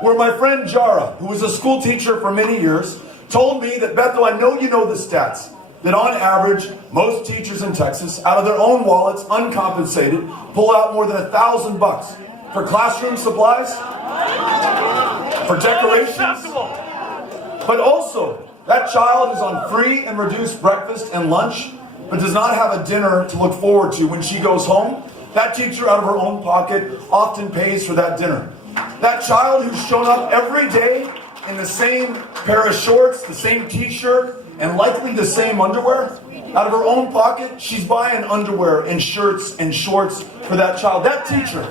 where my friend Jara, who was a school teacher for many years, told me that, Beto, I know you know the stats, that on average, most teachers in Texas, out of their own wallets, uncompensated, pull out more than $1,000 for classroom supplies, for decorations, but also that child is on free and reduced breakfast and lunch, but does not have a dinner to look forward to when she goes home. That teacher, out of her own pocket, often pays for that dinner. That child who's shown up every day in the same pair of shorts, the same t-shirt, and likely the same underwear, out of her own pocket, she's buying underwear and shirts and shorts for that child. That teacher,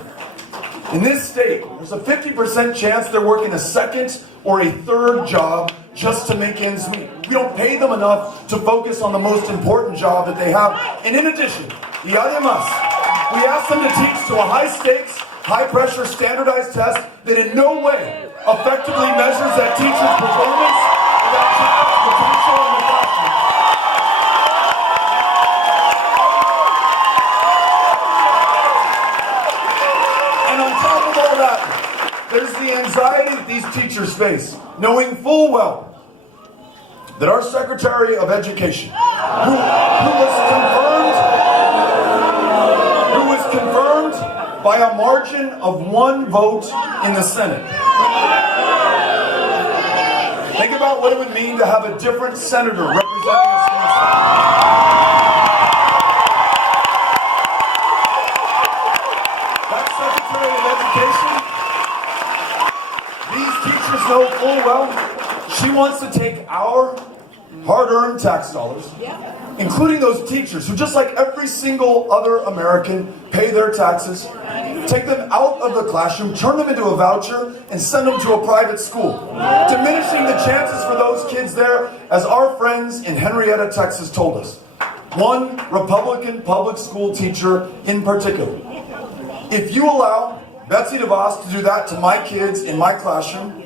in this state, there's a 50% chance they're working a second or a third job just to make ends meet. We don't pay them enough to focus on the most important job that they have. And in addition, y además, we ask them to teach to a high-stakes, high-pressure, standardized test that in no way effectively measures that teacher's performance or that child's potential in the classroom. And on top of all that, there's the anxiety that these teachers face, knowing full well that our Secretary of Education, who was confirmed by a margin of 1 vote in the Senate. Think about what it would mean to have a different senator representing us in the Senate. That Secretary of Education, these teachers know full well, she wants to take our hard-earned tax dollars, including those teachers who, just like every single other American, pay their taxes, take them out of the classroom, turn them into a voucher, and send them to a private school, diminishing the chances for those kids there, as our friends in Henrietta, Texas told us. One Republican public school teacher in particular. If you allow Betsy DeVos to do that to my kids in my classroom,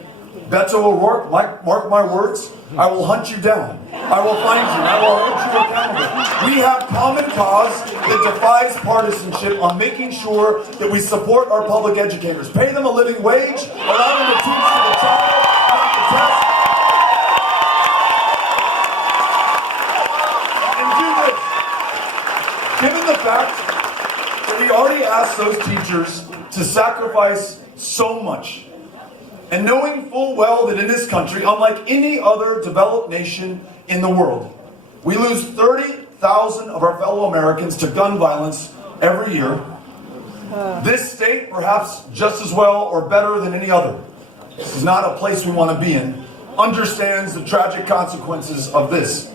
Beto O'Rourke, mark my words, I will hunt you down. I will find you. I will hold you accountable. We have common cause that defies partisanship on making sure that we support our public educators. Pay them a living wage, allow them to teach to the child, not the test. And do this. Given the fact that we already asked those teachers to sacrifice so much, and knowing full well that in this country, unlike any other developed nation in the world, we lose 30,000 of our fellow Americans to gun violence every year. This state, perhaps just as well or better than any other, this is not a place we want to be in, understands the tragic consequences of this.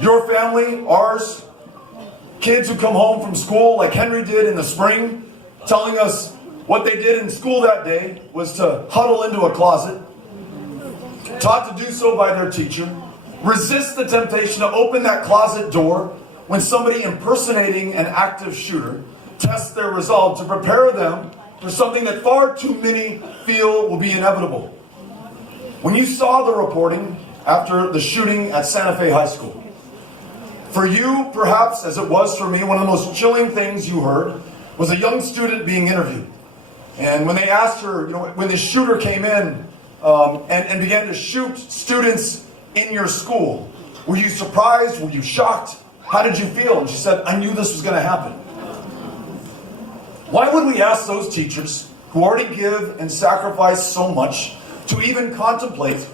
Your family, ours, kids who come home from school like Henry did in the spring, telling us what they did in school that day was to huddle into a closet, taught to do so by their teacher, resist the temptation to open that closet door when somebody impersonating an active shooter tests their resolve to prepare them for something that far too many feel will be inevitable. When you saw the reporting after the shooting at Santa Fe High School, for you, perhaps, as it was for me, one of the most chilling things you heard was a young student being interviewed. And when they asked her, when the shooter came in and began to shoot students in your school, were you surprised? Were you shocked? How did you feel? And she said, I knew this was going to happen. Why would we ask those teachers who already give and sacrifice so much to even contemplate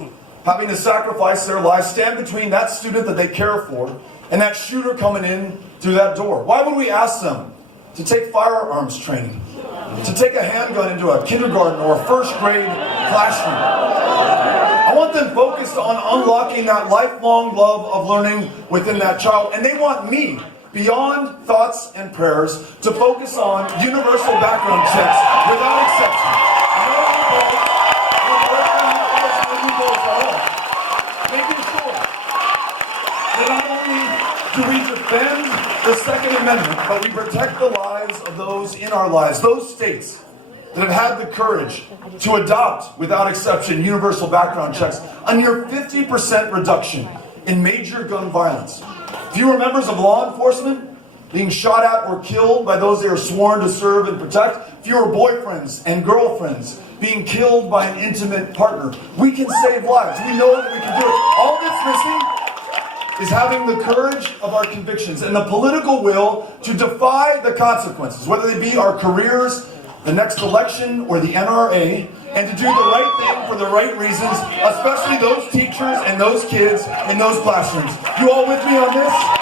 having to sacrifice their lives, stand between that student that they care for and that shooter coming in through that door? Why would we ask them to take firearms training, to take a handgun into a kindergarten or a first grade classroom? I want them focused on unlocking that lifelong love of learning within that child. And they want me, beyond thoughts and prayers, to focus on universal background checks without exception. No loopholes at all. Making sure that not only do we defend the Second Amendment, but we protect the lives of those in our lives, those states that have had the courage to adopt, without exception, universal background checks, a near 50% reduction in major gun violence. Fewer members of law enforcement being shot at or killed by those they are sworn to serve and protect. Fewer boyfriends and girlfriends being killed by an intimate partner. We can save lives. We know that we can do it. All that's missing is having the courage of our convictions and the political will to defy the consequences, whether they be our careers, the next election, or the NRA, and to do the right thing for the right reasons, especially those teachers and those kids in those classrooms. You all with me on this?